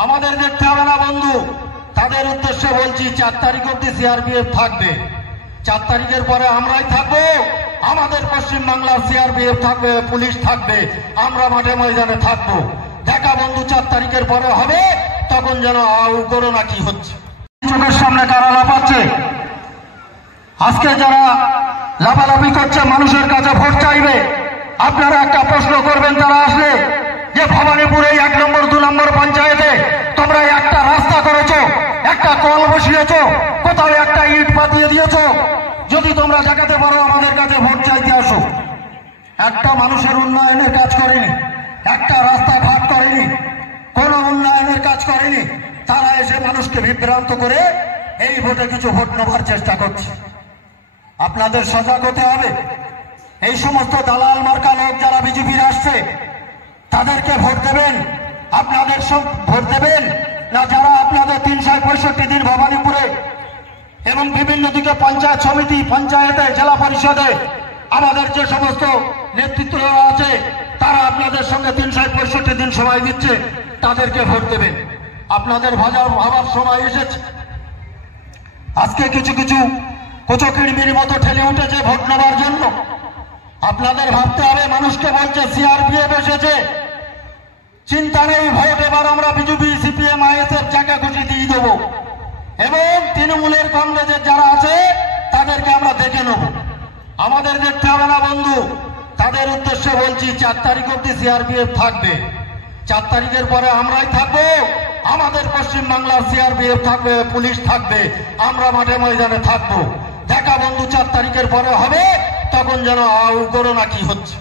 আমাদের দেখতে হবে না বন্ধু। তাদের উদ্দেশ্যে বলছি 4 তারিখ অব্দি সিআরপিএফ থাকবে, 4 তারিখের পরে আমরাই থাকবো। আমাদের পশ্চিমবাংলার সিআরপিএফ থাকবে, পুলিশ থাকবে, আমরা মাঠে ময়দানে থাকবো। দেখা বন্ধু 4 তারিখের পরে হবে, তখন যেন আউ করো না কি হচ্ছে। চোখের সামনে কারা লাফাচ্ছে, আজকে যারা লাফালাফি করছে মানুষের কাছে ভোট চাইবে, আপনারা একটা প্রশ্ন করবেন তারা আসলে যে ভবানীপুরে 1 নম্বর 2 নম্বর পঞ্চায়েতে তোমরা একটা রাস্তা করেছো, একটা কল বসিয়েছো, কোথাও একটা ইট পাতিয়ে দিয়েছো। যদি তোমরা দেখাতে পারো আমাদের কাছে ভোট চাইতে আসো। একটা মানুষের উন্নয়নের কাজ করেনি, একটা রাস্তাঘাট করেনি, কোনো উন্নয়নের কাজ করেনি। তারা এসে মানুষকে বিভ্রান্ত করে এই ভোটে কিছু ভোট নেবার চেষ্টা করছে। আপনাদের সজাগ হতে হবে। এই সমস্ত দালাল মার্কা লোক যারা বিজেপির আসছে তাদেরকে ভোট দেবেন, আপনাদের সব ভোট দেবেন না যারা আপনাদের 365 দিন ভবানীপুরে এবং বিভিন্ন দিকে পঞ্চায়েত সমিতি, পঞ্চায়েতে, জেলা পরিষদে আমাদের যে সমস্ত নেতৃত্বরা আছে তারা আপনাদের সঙ্গে 365 দিন সময় দিচ্ছে, তাদেরকে ভোট দেবেন। আপনাদের ভাবার সময় এসেছে। আজকে কিছু কিছু কোচকিড়মির মতো ঠেলে উঠেছে ভোট নেবার জন্য। আপনাদের ভাবতে হবে, মানুষকে বলছে সিআরপিএফ এসেছে, চিন্তা নেই, ভোট এবার আমরা বিজেপি, সিপিএম, আইএসএফ যাকে খুশি দিয়ে দেবো এবং তৃণমূলের কংগ্রেসের যারা আছে তাদেরকে আমরা দেখে নেব। আমাদের দেখতে হবে না বন্ধু। তাদের উদ্দেশ্যে বলছি 4 তারিখ অব্দি সিআরপিএফ থাকবে, 4 তারিখের পরে আমরাই থাকবো। আমাদের পশ্চিমবাংলার সিআরপিএফ থাকবে, পুলিশ থাকবে, আমরা মাঠে ময়দানে থাকবো। দেখা বন্ধু 4 তারিখের পরে হবে, তখন যেন আউ করো না কি হচ্ছে।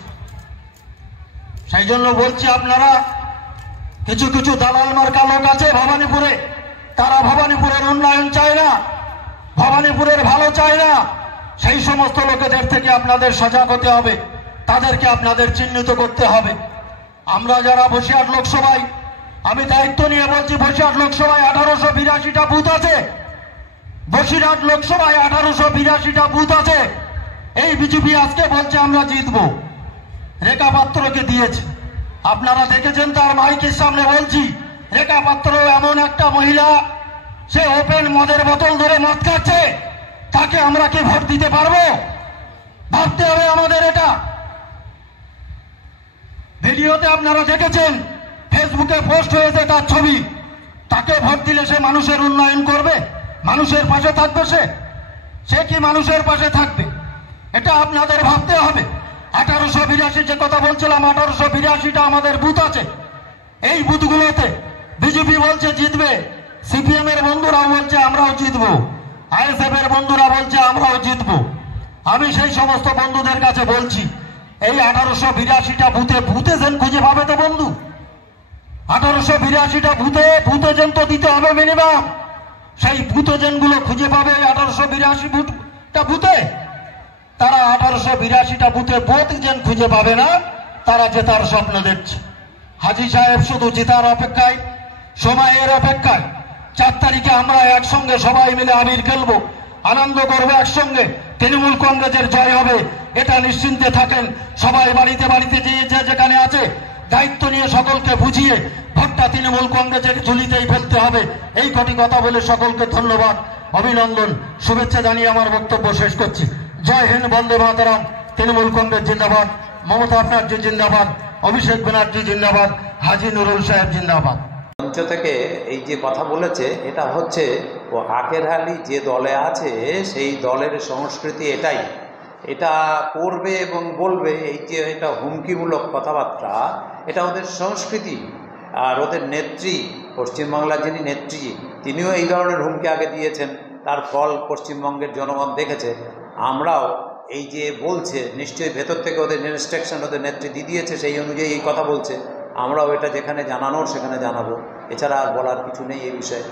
সেই জন্য বলছি, আপনারা কিছু কিছু দালাল মার্কা লোক আছে ভবানীপুরে, তারা ভবানীপুরের উন্নয়ন চায় না, ভবানীপুরের ভালো চায় না। সেই সমস্ত লোকেদের থেকে আপনাদের সজাগ হতে হবে, তাদেরকে আপনাদের চিহ্নিত করতে হবে। আমরা যারা বসিরহাট লোকসভায়, আমি দায়িত্ব নিয়ে বলছি, বসিরহাট লোকসভায় 1882টা বুথ আছে, বসিরহাট লোকসভায় 1882টা বুথ আছে। এই বিজেপি আজকে বলছে আমরা জিতবো, রেখা পাত্রকে দিয়েছে। আপনারা দেখেছেন, তার মাইকের সামনে বলছি, রেখা পাত্র এমন একটা মহিলা, সে ওপেন মদের বোতল ধরে মদ খাচ্ছে, তাকে আমরা কি ভোট দিতে পারবো? ভাবতে হবে আমাদের এটা। ভিডিওতে আপনারা দেখেছেন, ফেসবুকে পোস্ট হয়েছে তার ছবি। তাকে ভোট দিলে সে মানুষের উন্নয়ন করবে? মানুষের পাশে থাকবে? সে কি মানুষের পাশে থাকবে? এটা আপনাদের ভাবতে হবে। 1882 যে কথা বলছিলাম, 1882টা আমাদের বুথ আছে। এই বুথগুলোতে বিজেপি বলছে জিতবে, সিপিএম এর বন্ধুরাও বলছে আমরাও জিতবো, আইএসএফ এর বন্ধুরা বলছে আমরাও জিতবো। আমি সেই সমস্ত বন্ধুদের কাছে বলছি, এই 1882টা বুথে যেন খুঁজে পাবে তো বন্ধু। 1882টা বুথে যেন তো দিতে হবে মিনিমাম। সেই বুথেজেন গুলো খুঁজে পাবে 1882টা বুথে। তারা 1882টা বুথে বুথেজেন খুঁজে পাবে না, তারা জেতার স্বপ্ন দেখছে। হাজী সাহেব শুধু জেতার অপেক্ষায়, সময়ের অপেক্ষায়। 4 তারিখে আমরা একসঙ্গে সবাই মিলে আবির খেলবো, আনন্দ করবো একসঙ্গে। তৃণমূল কংগ্রেসের জয় হবে, এটা নিশ্চিন্তে থাকেন। সবাই বাড়িতে বাড়িতে যে যেখানে আছে দায়িত্ব নিয়ে সকলকে বুঝিয়ে ভোটটা তৃণমূল কংগ্রেসের ঝুলিতেই ফেলতে হবে। এই কটি কথা বলে সকলকে ধন্যবাদ, অভিনন্দন, শুভেচ্ছা জানিয়ে আমার বক্তব্য শেষ করছি। জয় হিন্দ, বন্দে মাতরম। তৃণমূল কংগ্রেস জিন্দাবাদ, মমতা ব্যানার্জি জিন্দাবাদ, অভিষেক ব্যানার্জি জিন্দাবাদ, হাজী নুরুল সাহেব জিন্দাবাদ। মঞ্চ থেকে এই যে কথা বলেছে, এটা হচ্ছে ও আকের আলী যে দলে আছে সেই দলের সংস্কৃতি এটাই। এটা করবে এবং বলবে, এই যে এটা হুমকিমূলক কথাবার্তা, এটা ওদের সংস্কৃতি। আর ওদের নেত্রী, পশ্চিমবাংলার যিনি নেত্রী, তিনিও এই ধরনের হুমকি আগে দিয়েছেন, তার ফল পশ্চিমবঙ্গের জনগণ দেখেছে। আমরাও এই যে বলছে, নিশ্চয়ই ভেতর থেকে ওদের ইনস্ট্রাকশন ওদের নেত্রী দিয়ে দিয়েছে, সেই অনুযায়ী এই কথা বলছে। আমরাও এটা যেখানে জানানোর সেখানে জানাবো, এছাড়া আর বলার কিছু নেই এই বিষয়ে।